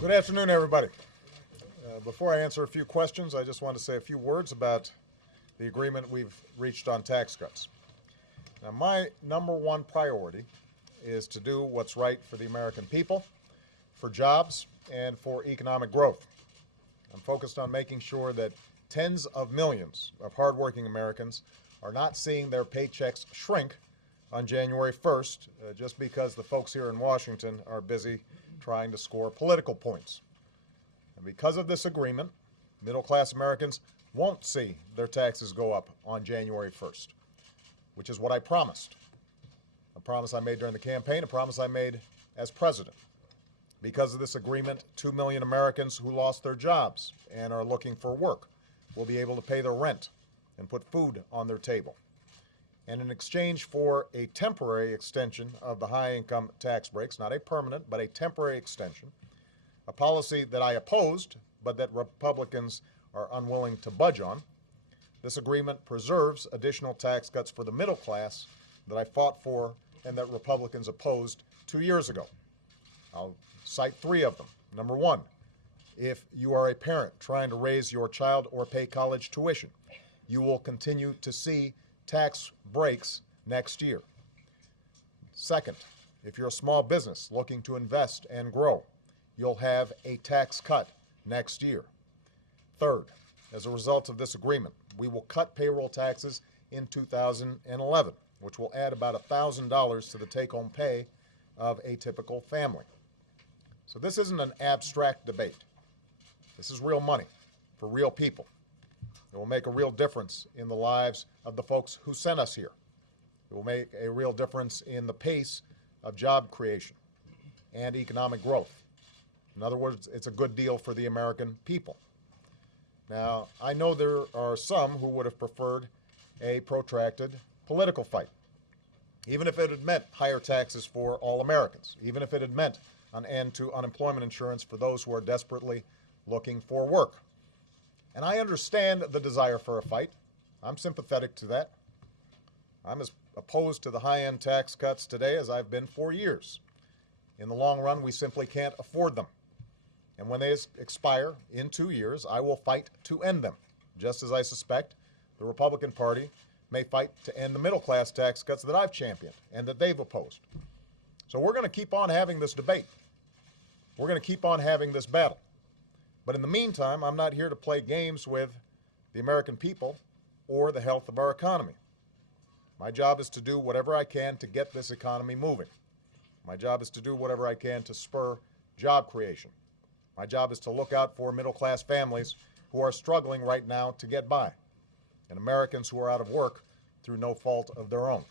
Good afternoon, everybody. Before I answer a few questions, I just want to say a few words about the agreement we've reached on tax cuts. Now, my number one priority is to do what's right for the American people, for jobs, and for economic growth. I'm focused on making sure that tens of millions of hardworking Americans are not seeing their paychecks shrink on January 1st just because the folks here in Washington are busy trying to score political points. And because of this agreement, middle-class Americans won't see their taxes go up on January 1st, which is what I promised. A promise I made during the campaign, a promise I made as president. Because of this agreement, 2 million Americans who lost their jobs and are looking for work will be able to pay their rent and put food on their table. And in exchange for a temporary extension of the high-income tax breaks, not a permanent, but a temporary extension, a policy that I opposed, but that Republicans are unwilling to budge on, this agreement preserves additional tax cuts for the middle class that I fought for and that Republicans opposed 2 years ago. I'll cite three of them. Number one, if you are a parent trying to raise your child or pay college tuition, you will continue to see tax breaks next year. Second, if you're a small business looking to invest and grow, you'll have a tax cut next year. Third, as a result of this agreement, we will cut payroll taxes in 2011, which will add about $1,000 to the take-home pay of a typical family. So this isn't an abstract debate. This is real money for real people. It will make a real difference in the lives of the folks who sent us here. It will make a real difference in the pace of job creation and economic growth. In other words, it's a good deal for the American people. Now, I know there are some who would have preferred a protracted political fight, even if it had meant higher taxes for all Americans, even if it had meant an end to unemployment insurance for those who are desperately looking for work. And I understand the desire for a fight. I'm sympathetic to that. I'm as opposed to the high-end tax cuts today as I've been for years. In the long run, we simply can't afford them. And when they expire in 2 years, I will fight to end them, just as I suspect the Republican Party may fight to end the middle-class tax cuts that I've championed and that they've opposed. So we're going to keep on having this debate. We're going to keep on having this battle. But in the meantime, I'm not here to play games with the American people or the health of our economy. My job is to do whatever I can to get this economy moving. My job is to do whatever I can to spur job creation. My job is to look out for middle-class families who are struggling right now to get by, and Americans who are out of work through no fault of their own.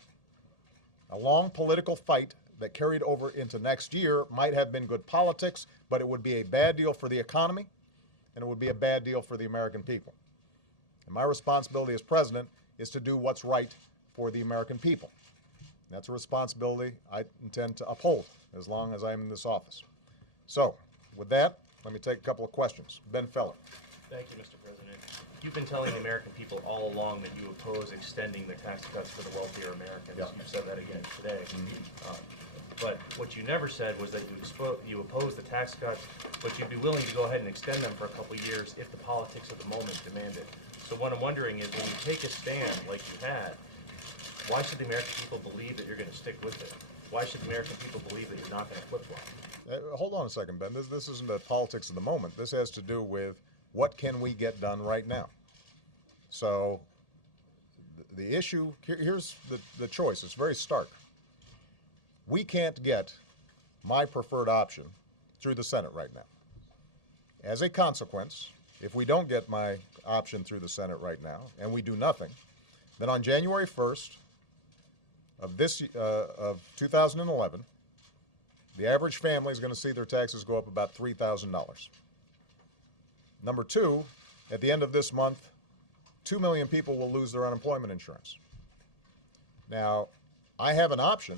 A long political fight that carried over into next year might have been good politics, but it would be a bad deal for the economy, and it would be a bad deal for the American people. And my responsibility as president is to do what's right for the American people. And that's a responsibility I intend to uphold as long as I'm in this office. So, with that, let me take a couple of questions. Ben Feller. Thank you, Mr. President. You've been telling the American people all along that you oppose extending the tax cuts for the wealthier Americans. Yeah. You've said that again today. But what you never said was that you oppose the tax cuts, but you'd be willing to go ahead and extend them for a couple of years if the politics of the moment demanded. So what I'm wondering is, when you take a stand like you had, why should the American people believe that you're going to stick with it? Why should the American people believe that you're not going to flip-flop? Hold on a second, Ben. This isn't the politics of the moment. This has to do with what can we get done right now. So the issue, here's the choice. It's very stark. We can't get my preferred option through the Senate right now. As a consequence, if we don't get my option through the Senate right now, and we do nothing, then on January 1st of 2011, the average family is going to see their taxes go up about $3,000. Number two, at the end of this month, 2 million people will lose their unemployment insurance. Now, I have an option,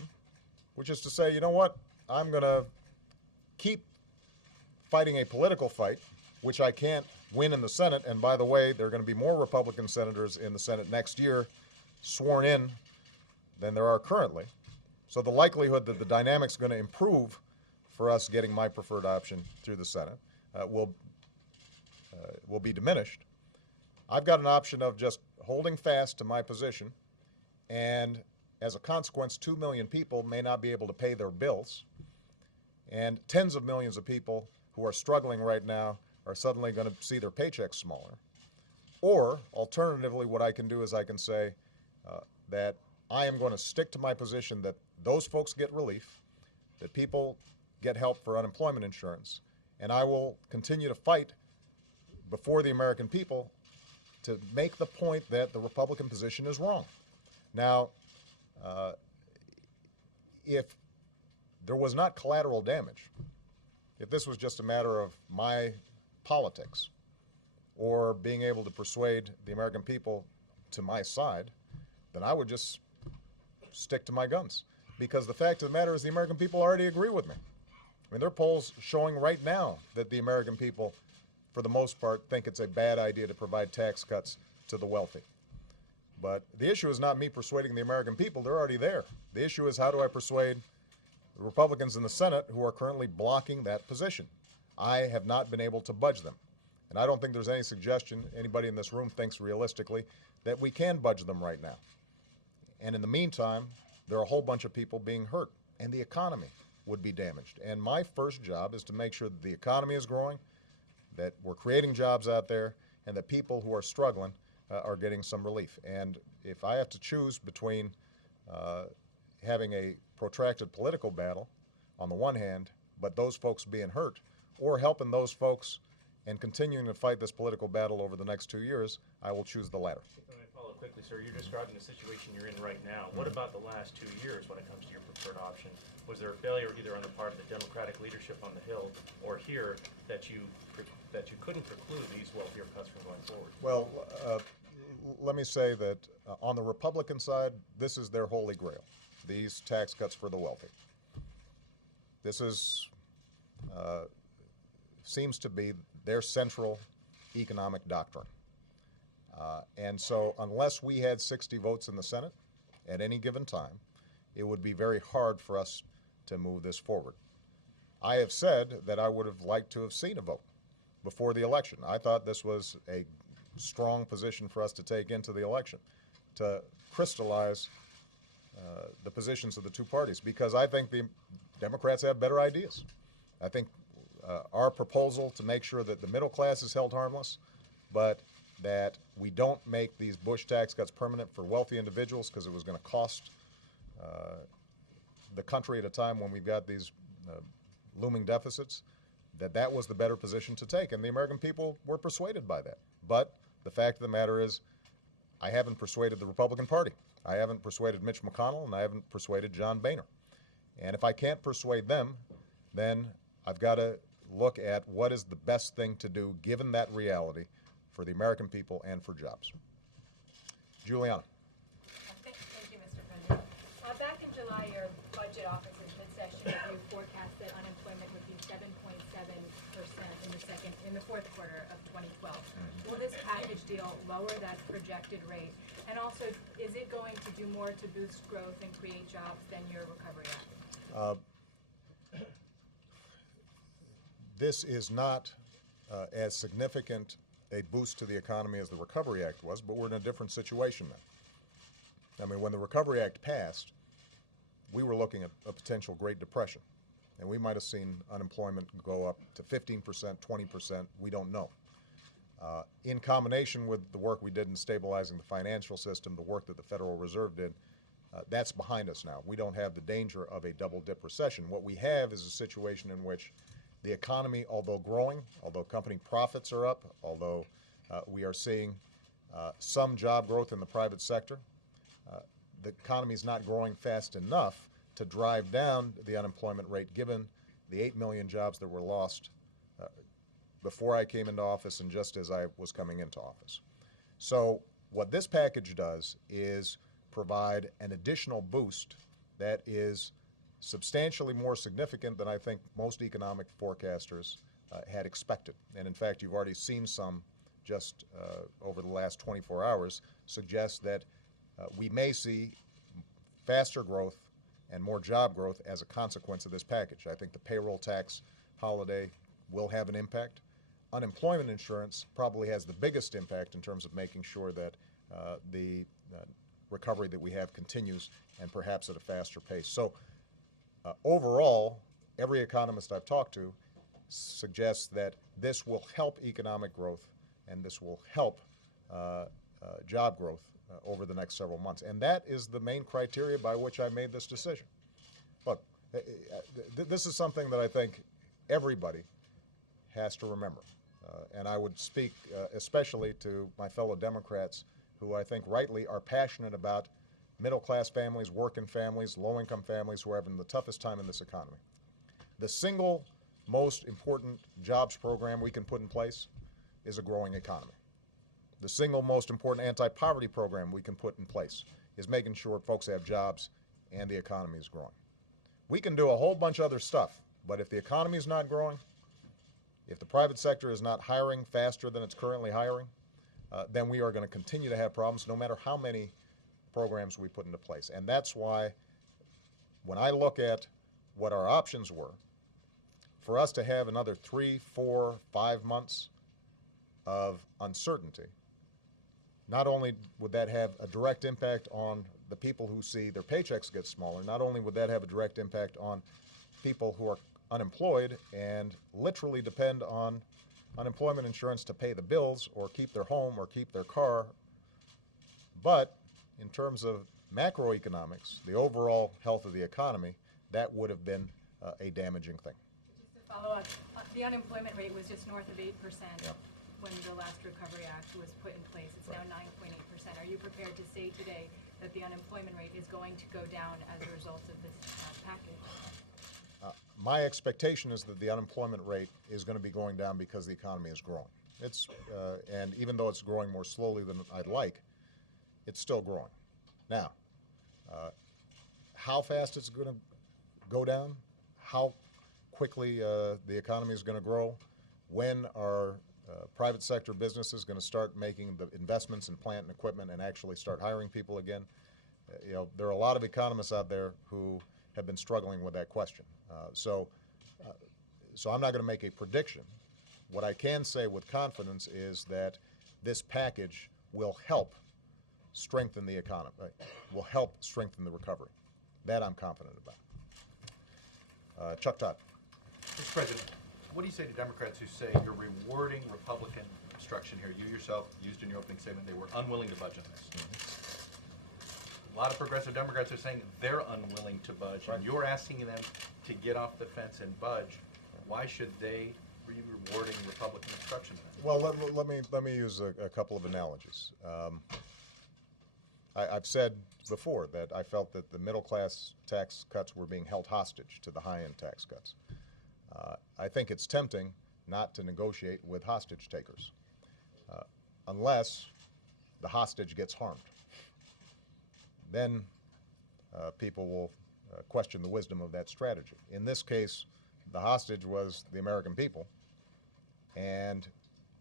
which is to say, you know what, I'm going to keep fighting a political fight, which I can't win in the Senate. And by the way, there are going to be more Republican senators in the Senate next year sworn in than there are currently. So the likelihood that the dynamic's going to improve for us getting my preferred option through the Senate will be diminished. I've got an option of just holding fast to my position, and as a consequence, 2 million people may not be able to pay their bills, and tens of millions of people who are struggling right now are suddenly going to see their paychecks smaller. Or, alternatively, what I can do is I can say that I am going to stick to my position that those folks get relief, that people get help for unemployment insurance, and I will continue to fight before the American people to make the point that the Republican position is wrong. Now, if there was not collateral damage, if this was just a matter of my politics or being able to persuade the American people to my side, then I would just stick to my guns. Because the fact of the matter is the American people already agree with me. I mean, there are polls showing right now that the American people, for the most part, think it's a bad idea to provide tax cuts to the wealthy. But the issue is not me persuading the American people. They're already there. The issue is how do I persuade the Republicans in the Senate who are currently blocking that position. I have not been able to budge them. And I don't think there's any suggestion anybody in this room thinks realistically that we can budge them right now. And in the meantime, there are a whole bunch of people being hurt, and the economy would be damaged. And my first job is to make sure that the economy is growing, that we're creating jobs out there, and that people who are struggling are getting some relief. And if I have to choose between having a protracted political battle on the one hand, but those folks being hurt, or helping those folks and continuing to fight this political battle over the next 2 years, I will choose the latter. Let me follow quickly, sir. You're describing the situation you're in right now. What about the last 2 years when it comes to your preferred option? Was there a failure either on the part of the Democratic leadership on the Hill or here that you couldn't preclude these wealthier cuts from going forward? Well, let me say that on the Republican side, this is their holy grail, these tax cuts for the wealthy. This is seems to be their central economic doctrine. And so unless we had 60 votes in the Senate at any given time, it would be very hard for us to move this forward. I have said that I would have liked to have seen a vote before the election. I thought this was a strong position for us to take into the election, to crystallize the positions of the two parties, because I think the Democrats have better ideas. I think our proposal to make sure that the middle class is held harmless, but that we don't make these Bush tax cuts permanent for wealthy individuals because it was going to cost the country at a time when we've got these looming deficits, that was the better position to take. And the American people were persuaded by that. But the fact of the matter is, I haven't persuaded the Republican Party. I haven't persuaded Mitch McConnell, and I haven't persuaded John Boehner. And if I can't persuade them, then I've got to look at what is the best thing to do given that reality for the American people and for jobs. Juliana. Thank you, Mr. President. Back in July, your budget office's mid-session review forecast that unemployment would be 7.7% in the fourth quarter of 2012. Will this package deal lower that projected rate? And also, is it going to do more to boost growth and create jobs than your Recovery Act? This is not as significant a boost to the economy as the Recovery Act was, but we're in a different situation now. I mean, when the Recovery Act passed, we were looking at a potential Great Depression, and we might have seen unemployment go up to 15%, 20%, we don't know. In combination with the work we did in stabilizing the financial system, the work that the Federal Reserve did, that's behind us now. We don't have the danger of a double-dip recession. What we have is a situation in which the economy, although growing, although company profits are up, although we are seeing some job growth in the private sector, the economy is not growing fast enough to drive down the unemployment rate given the 8 million jobs that were lost before I came into office and just as I was coming into office. So what this package does is provide an additional boost that is substantially more significant than I think most economic forecasters had expected. And in fact, you've already seen some just over the last 24 hours suggest that we may see faster growth and more job growth as a consequence of this package. I think the payroll tax holiday will have an impact. Unemployment insurance probably has the biggest impact in terms of making sure that the recovery that we have continues and perhaps at a faster pace. So overall, every economist I've talked to suggests that this will help economic growth and this will help job growth over the next several months. And that is the main criteria by which I made this decision. Look, this is something that I think everybody has to remember. And I would speak especially to my fellow Democrats who I think rightly are passionate about middle-class families, working families, low-income families who are having the toughest time in this economy. The single most important jobs program we can put in place is a growing economy. The single most important anti-poverty program we can put in place is making sure folks have jobs and the economy is growing. We can do a whole bunch of other stuff, but if the economy is not growing, if the private sector is not hiring faster than it's currently hiring, then we are going to continue to have problems no matter how many programs we put into place. And that's why when I look at what our options were, for us to have another 3, 4, 5 months of uncertainty, not only would that have a direct impact on the people who see their paychecks get smaller, not only would that have a direct impact on people who are unemployed and literally depend on unemployment insurance to pay the bills or keep their home or keep their car, but in terms of macroeconomics, the overall health of the economy, that would have been a damaging thing. Just to follow up, the unemployment rate was just north of 8%. Yeah. When the last Recovery Act was put in place. It's Right. now 9.8%. Are you prepared to say today that the unemployment rate is going to go down as a result of this package? My expectation is that the unemployment rate is going to be going down because the economy is growing. And even though it's growing more slowly than I'd like, it's still growing. Now, how fast it's going to go down, how quickly the economy is going to grow, when our private sector businesses going to start making the investments in plant and equipment and actually start hiring people again. There are a lot of economists out there who have been struggling with that question. So I'm not going to make a prediction. What I can say with confidence is that this package will help strengthen the economy, will help strengthen the recovery. That I'm confident about. Chuck Todd. Mr. President, what do you say to Democrats who say you're rewarding Republican obstruction here? You yourself used in your opening statement they were unwilling to budge on this. A lot of progressive Democrats are saying they're unwilling to budge, Right. and you're asking them to get off the fence and budge. Why should they be rewarding Republican obstruction? Well, let me use a couple of analogies. I've said before that I felt that the middle class tax cuts were being held hostage to the high-end tax cuts. I think it's tempting not to negotiate with hostage takers unless the hostage gets harmed. Then people will question the wisdom of that strategy. In this case, the hostage was the American people, and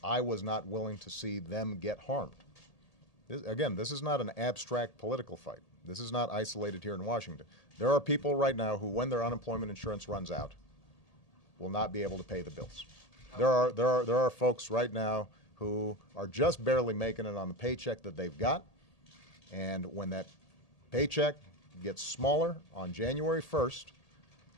I was not willing to see them get harmed. This is not an abstract political fight. This is not isolated here in Washington. There are people right now who, when their unemployment insurance runs out, will not be able to pay the bills. There are folks right now who are just barely making it on the paycheck that they've got, and when that paycheck gets smaller on January 1st,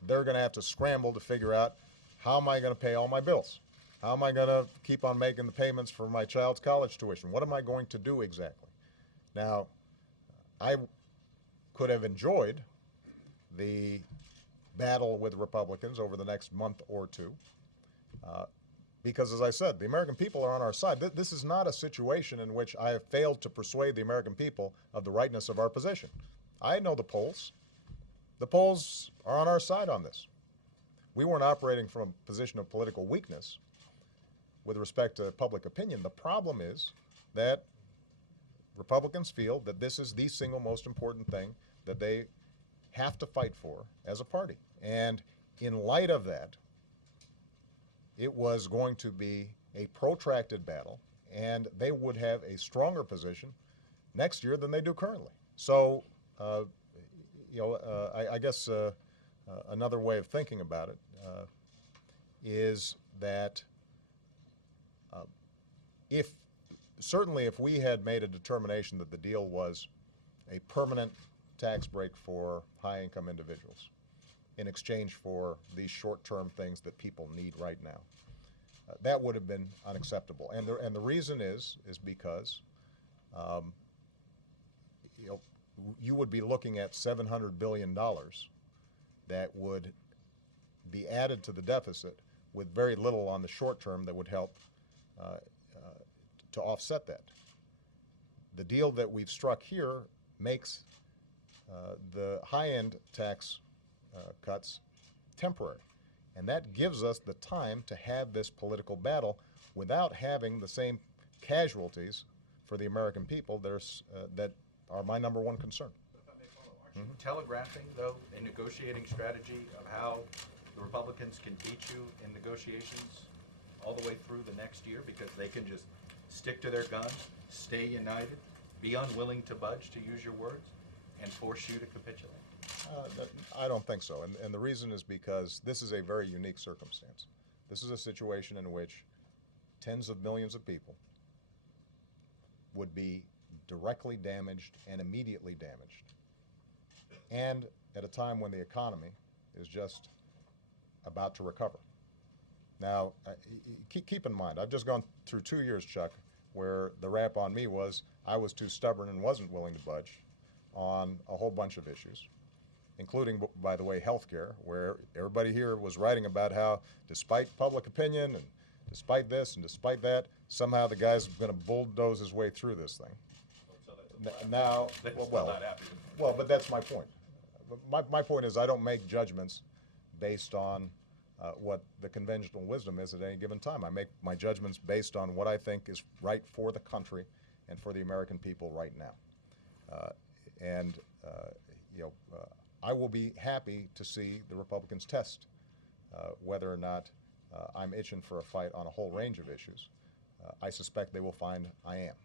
they're going to have to scramble to figure out, how am I going to pay all my bills? How am I going to keep on making the payments for my child's college tuition? What am I going to do exactly? Now, I could have enjoyed the battle with Republicans over the next month or two because, as I said, the American people are on our side. This is not a situation in which I have failed to persuade the American people of the rightness of our position. I know the polls. The polls are on our side on this. We weren't operating from a position of political weakness with respect to public opinion. The problem is that Republicans feel that this is the single most important thing that they have to fight for as a party. And in light of that, it was going to be a protracted battle, and they would have a stronger position next year than they do currently. So, I guess another way of thinking about it is that certainly if we had made a determination that the deal was a permanent tax break for high-income individuals in exchange for these short-term things that people need right now, that would have been unacceptable. And the reason is because you would be looking at $700 billion that would be added to the deficit with very little on the short term that would help to offset that. The deal that we've struck here makes the high-end tax cuts temporary. And that gives us the time to have this political battle without having the same casualties for the American people that are my number one concern. Aren't you telegraphing, though, a negotiating strategy of how the Republicans can beat you in negotiations all the way through the next year because they can just stick to their guns, stay united, be unwilling to budge, to use your words, and force you to capitulate? I don't think so, and the reason is because this is a very unique circumstance. This is a situation in which tens of millions of people would be directly damaged and immediately damaged, and at a time when the economy is just about to recover. Now, keep in mind, I've just gone through 2 years, Chuck, where the rap on me was I was too stubborn and wasn't willing to budge on a whole bunch of issues, including, by the way, health care, where everybody here was writing about how, despite public opinion and despite this and despite that, somehow the guy's going to bulldoze his way through this thing. Now, well, but that's my point. My point is I don't make judgments based on what the conventional wisdom is at any given time. I make my judgments based on what I think is right for the country and for the American people right now. I will be happy to see the Republicans test whether or not I'm itching for a fight on a whole range of issues. I suspect they will find I am.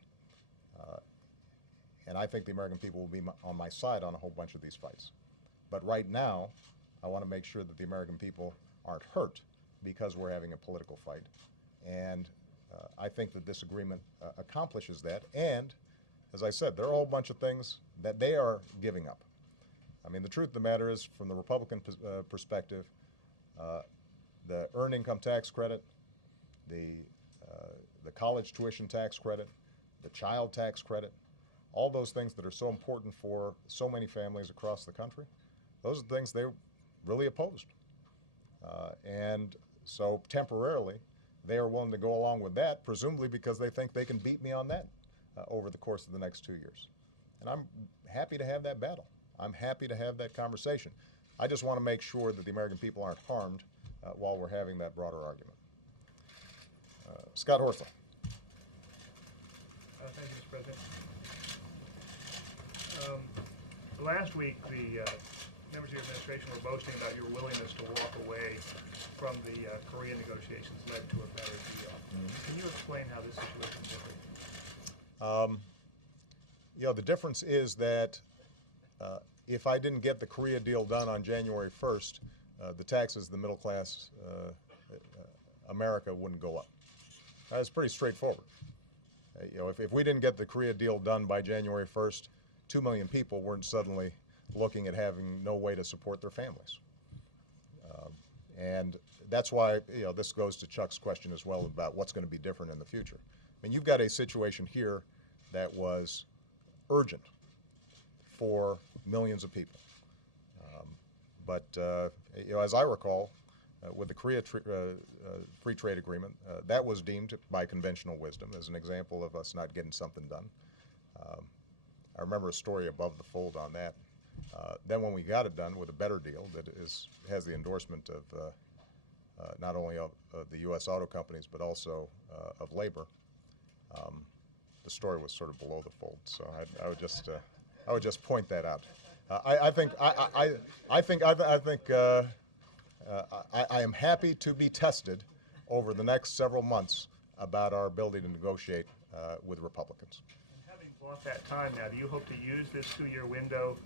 And I think the American people will be on my side on a whole bunch of these fights. But right now, I want to make sure that the American people aren't hurt because we're having a political fight. And I think that this agreement accomplishes that. And, as I said, there are a whole bunch of things that they are giving up. I mean, the truth of the matter is, from the Republican perspective, the earned income tax credit, the college tuition tax credit, the child tax credit, all those things that are so important for so many families across the country, those are things they really opposed. And so temporarily, they are willing to go along with that, presumably because they think they can beat me on that over the course of the next 2 years. And I'm happy to have that battle. I'm happy to have that conversation. I just want to make sure that the American people aren't harmed while we're having that broader argument. Scott Horsley. Thank you, Mr. President. Last week, the members of your administration were boasting about your willingness to walk away from the Korea negotiations led to a better deal. Can you explain how this situation is different? The difference is that if I didn't get the Korea deal done on January 1st, the taxes the middle class America wouldn't go up. That's pretty straightforward. If we didn't get the Korea deal done by January 1st, 2 million people weren't suddenly looking at having no way to support their families. And that's why this goes to Chuck's question as well about what's going to be different in the future. I mean, you've got a situation here that was urgent for millions of people. But as I recall, with the Korea Free Trade Agreement, that was deemed by conventional wisdom as an example of us not getting something done. I remember a story above the fold on that. Then when we got it done with a better deal that has the endorsement of not only of the U.S. auto companies but also of labor, the story was sort of below the fold. So I would just point that out. I am happy to be tested over the next several months about our ability to negotiate with Republicans. Having bought that time now, do you hope to use this 2-year window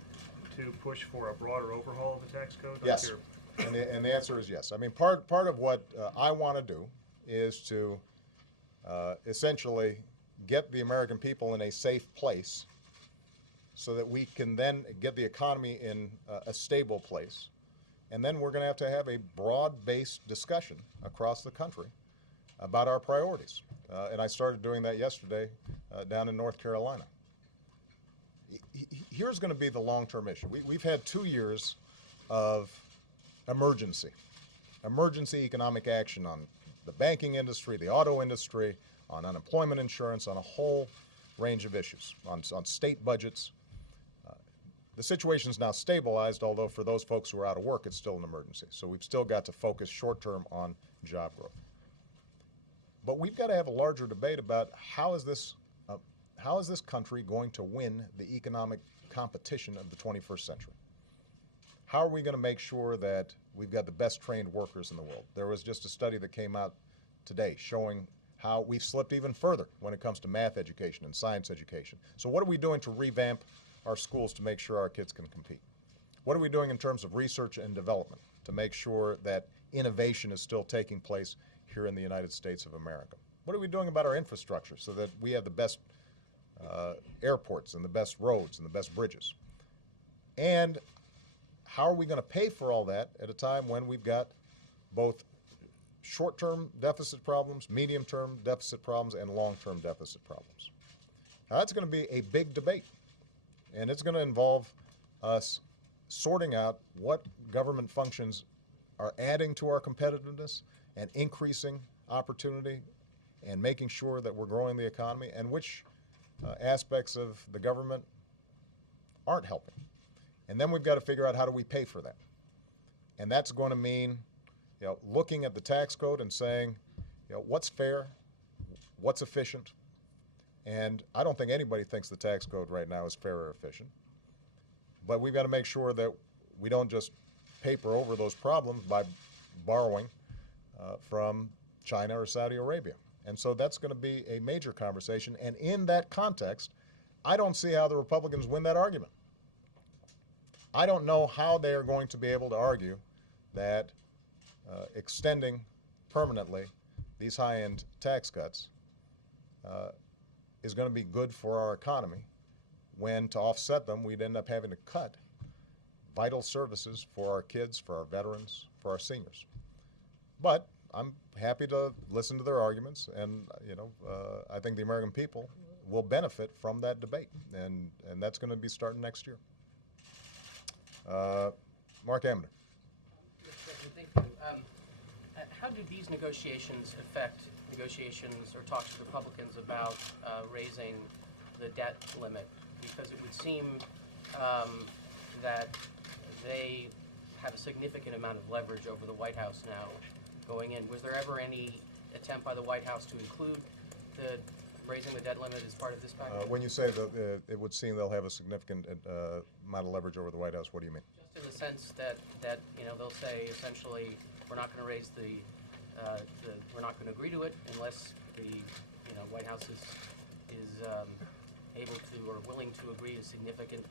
to push for a broader overhaul of the tax code? Yes, and the answer is yes. I mean, part of what I want to do is to essentially get the American people in a safe place so that we can then get the economy in a stable place. And then we're going to have a broad-based discussion across the country about our priorities. And I started doing that yesterday down in North Carolina. Here's going to be the long-term issue. We've had 2 years of emergency economic action on the banking industry, the auto industry, on unemployment insurance, on a whole range of issues, on state budgets. The situation's now stabilized, although for those folks who are out of work, it's still an emergency. So we've still got to focus short-term on job growth. But we've got to have a larger debate about how is this country going to win the economic competition of the 21st century? How are we going to make sure that we've got the best trained workers in the world? There was just a study that came out today showing how we've slipped even further when it comes to math education and science education. So what are we doing to revamp our schools to make sure our kids can compete? What are we doing in terms of research and development to make sure that innovation is still taking place here in the United States of America? What are we doing about our infrastructure so that we have the best airports and the best roads and the best bridges? And how are we going to pay for all that at a time when we've got both short-term deficit problems, medium-term deficit problems, and long-term deficit problems? Now, that's going to be a big debate, and it's going to involve us sorting out what government functions are adding to our competitiveness and increasing opportunity and making sure that we're growing the economy, and which aspects of the government aren't helping. And then we've got to figure out how do we pay for that. And that's going to mean, looking at the tax code and saying, what's fair, what's efficient. And I don't think anybody thinks the tax code right now is fair or efficient. But we've got to make sure that we don't just paper over those problems by borrowing from China or Saudi Arabia. And so that's going to be a major conversation. And in that context, I don't see how the Republicans win that argument. I don't know how they are going to be able to argue that extending permanently these high-end tax cuts is going to be good for our economy when, to offset them, we'd end up having to cut vital services for our kids, for our veterans, for our seniors. But I'm happy to listen to their arguments, and I think the American people will benefit from that debate, and that's going to be starting next year. Mark Amner. Mr. President, thank you. How do these negotiations affect negotiations or talks with Republicans about raising the debt limit? Because it would seem that they have a significant amount of leverage over the White House now going in. Was there ever any attempt by the White House to include the raising the debt limit as part of this package? When you say that it would seem they'll have a significant amount of leverage over the White House, what do you mean? Just in the sense that they'll say essentially we're not going to raise we're not going to agree to it unless the White House is able to or willing to agree to significant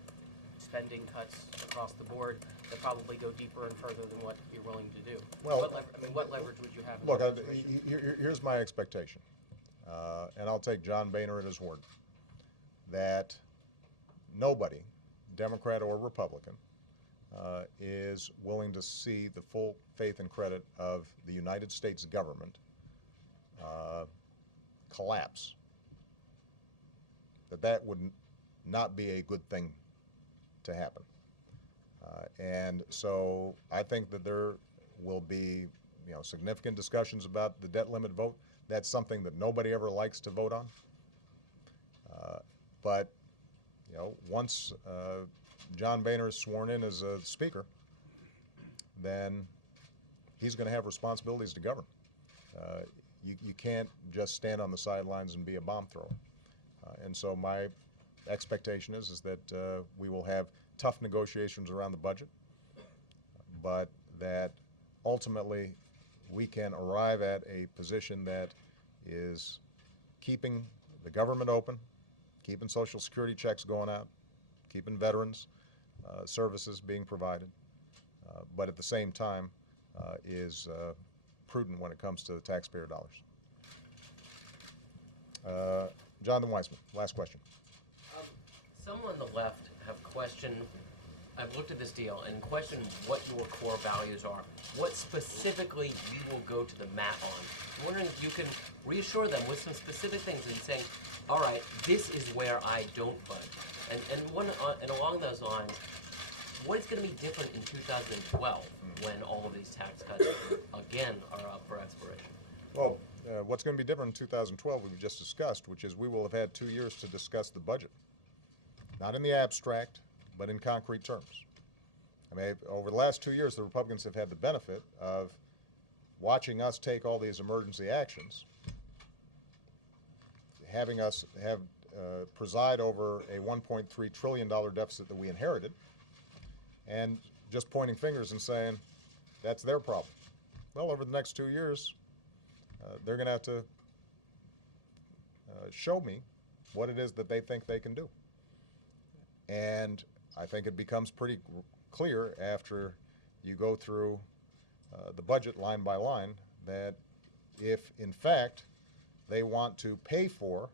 spending cuts across the board that probably go deeper and further than what you're willing to do. Well, what leverage would you have? In look, that situation? here's my expectation, and I'll take John Boehner at his word, that nobody, Democrat or Republican, is willing to see the full faith and credit of the United States government collapse. That would not be a good thing to happen. And so I think that there will be significant discussions about the debt limit vote. That's something that nobody ever likes to vote on. But once John Boehner is sworn in as a speaker, then he's going to have responsibilities to govern. You can't just stand on the sidelines and be a bomb thrower. And so my expectation is that we will have tough negotiations around the budget, but that ultimately we can arrive at a position that is keeping the government open, keeping Social Security checks going out, keeping veterans services being provided, but at the same time is prudent when it comes to the taxpayer dollars. Jonathan Weissman, last question. Some on the left have questioned, I've looked at this deal and questioned what your core values are. What specifically you will go to the mat on. I'm wondering if you can reassure them with some specific things and saying, all right, this is where I don't budge. And along those lines, what is going to be different in 2012 when all of these tax cuts again are up for expiration? Well, what's going to be different in 2012 we've just discussed, which is we will have had 2 years to discuss the budget. Not in the abstract, but in concrete terms. I mean, over the last 2 years, the Republicans have had the benefit of watching us take all these emergency actions, having us have preside over a $1.3 trillion deficit that we inherited, and just pointing fingers and saying, that's their problem. Well, over the next 2 years, they're going to have to show me what it is that they think they can do. And I think it becomes pretty clear after you go through the budget line by line that if, in fact, they want to pay for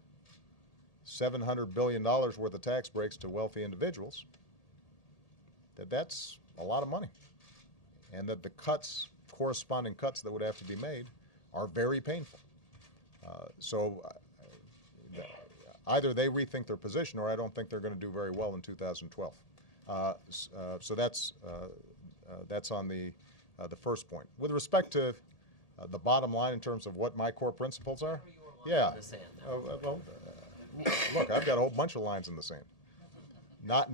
$700 billion worth of tax breaks to wealthy individuals, that's a lot of money. And that the cuts, corresponding cuts that would have to be made, are very painful. Either they rethink their position, or I don't think they're going to do very well in 2012. So that's on the first point. With respect to the bottom line in terms of what my core principles are, yeah. In the sand now. Look, I've got a whole bunch of lines in the sand. Not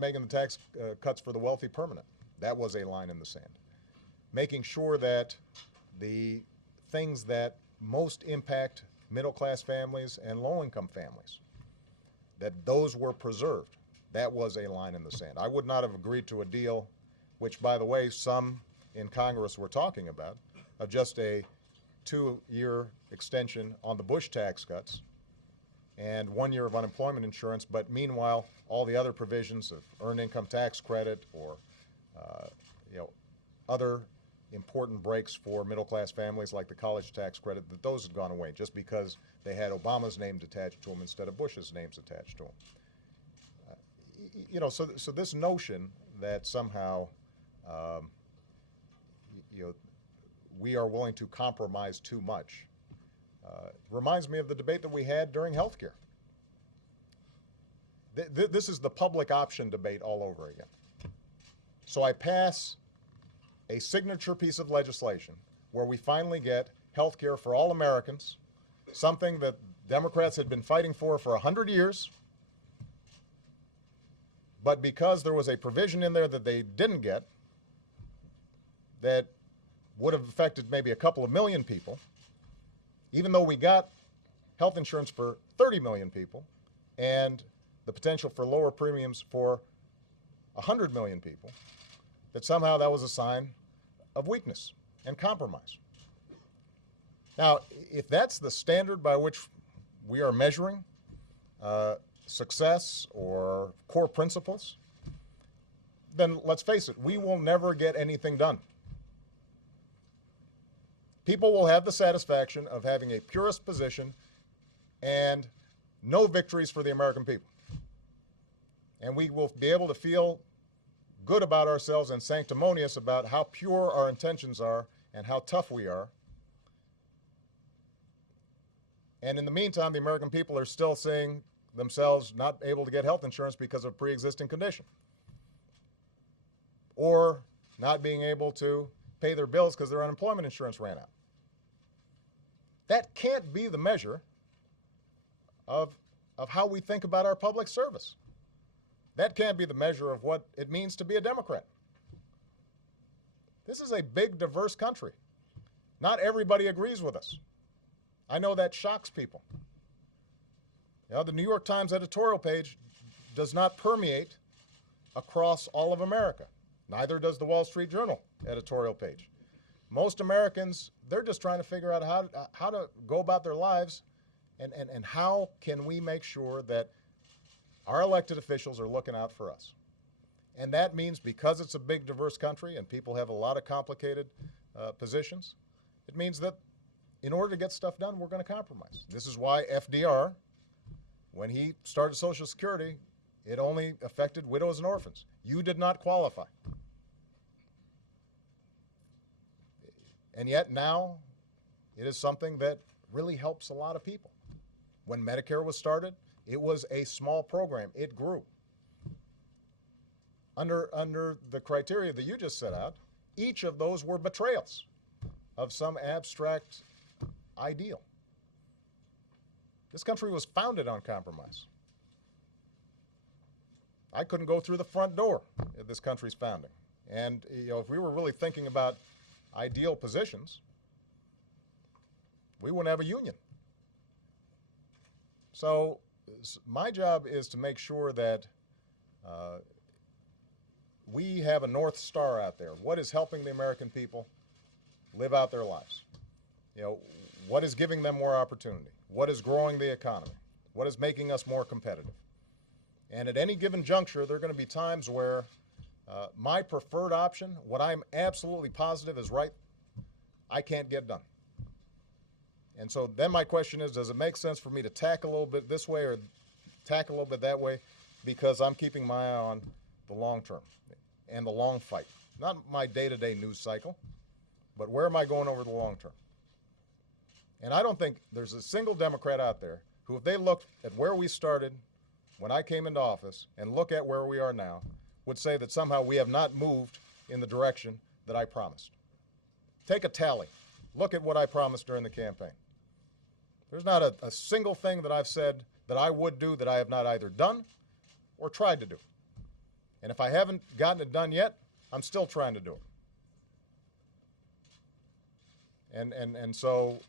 making the tax cuts for the wealthy permanent. That was a line in the sand. Making sure that the things that most impact middle-class families and low-income families, that those were preserved. That was a line in the sand. I would not have agreed to a deal, which, by the way, some in Congress were talking about, of just a 2-year extension on the Bush tax cuts and 1 year of unemployment insurance, but meanwhile, all the other provisions of earned income tax credit or other important breaks for middle-class families like the college tax credit, that those had gone away just because they had Obama's name attached to them instead of Bush's names attached to them. So this notion that somehow we are willing to compromise too much reminds me of the debate that we had during health care. This is the public option debate all over again. So I pass a signature piece of legislation where we finally get health care for all Americans, something that Democrats had been fighting for 100 years, but because there was a provision in there that they didn't get that would have affected maybe a couple of million people, even though we got health insurance for 30 million people and the potential for lower premiums for 100 million people, that somehow that was a sign of weakness and compromise. Now, if that's the standard by which we are measuring success or core principles, then let's face it, we will never get anything done. People will have the satisfaction of having a purist position and no victories for the American people. And we will be able to feel good about ourselves and sanctimonious about how pure our intentions are and how tough we are. And in the meantime, the American people are still seeing themselves not able to get health insurance because of pre-existing condition, or not being able to pay their bills because their unemployment insurance ran out. That can't be the measure of how we think about our public service. That can't be the measure of what it means to be a Democrat. This is a big, diverse country. Not everybody agrees with us. I know that shocks people. The New York Times editorial page does not permeate across all of America. Neither does the Wall Street Journal editorial page. Most Americans, they're just trying to figure out how to go about their lives and how can we make sure that Our elected officials are looking out for us. And that means because it's a big, diverse country and people have a lot of complicated positions, it means that in order to get stuff done, we're going to compromise. This is why FDR, when he started Social Security, it only affected widows and orphans. You did not qualify. And yet now, it is something that really helps a lot of people. When Medicare was started, it was a small program. It grew. Under the criteria that you just set out, each of those were betrayals of some abstract ideal. This country was founded on compromise. I couldn't go through the front door at this country's founding. And if we were really thinking about ideal positions, we wouldn't have a union. So my job is to make sure that we have a North Star out there. What is helping the American people live out their lives? What is giving them more opportunity? What is growing the economy? What is making us more competitive? And at any given juncture, there are going to be times where my preferred option, what I'm absolutely positive is right, I can't get done. And so then my question is, does it make sense for me to tack a little bit this way or tack a little bit that way, because I'm keeping my eye on the long term and the long fight? Not my day-to-day news cycle, but where am I going over the long term? And I don't think there's a single Democrat out there who, if they looked at where we started when I came into office and look at where we are now, would say that somehow we have not moved in the direction that I promised. Take a tally. Look at what I promised during the campaign. There's not a single thing that I've said that I would do that I have not either done or tried to do. And if I haven't gotten it done yet, I'm still trying to do it. And so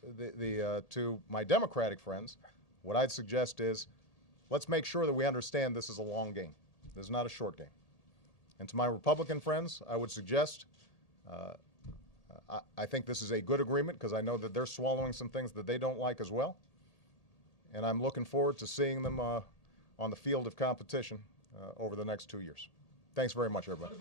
to my Democratic friends, what I'd suggest is, let's make sure that we understand this is a long game. This is not a short game. And to my Republican friends, I would suggest, I think this is a good agreement because I know that they're swallowing some things that they don't like as well. And I'm looking forward to seeing them on the field of competition over the next 2 years. Thanks very much, everybody.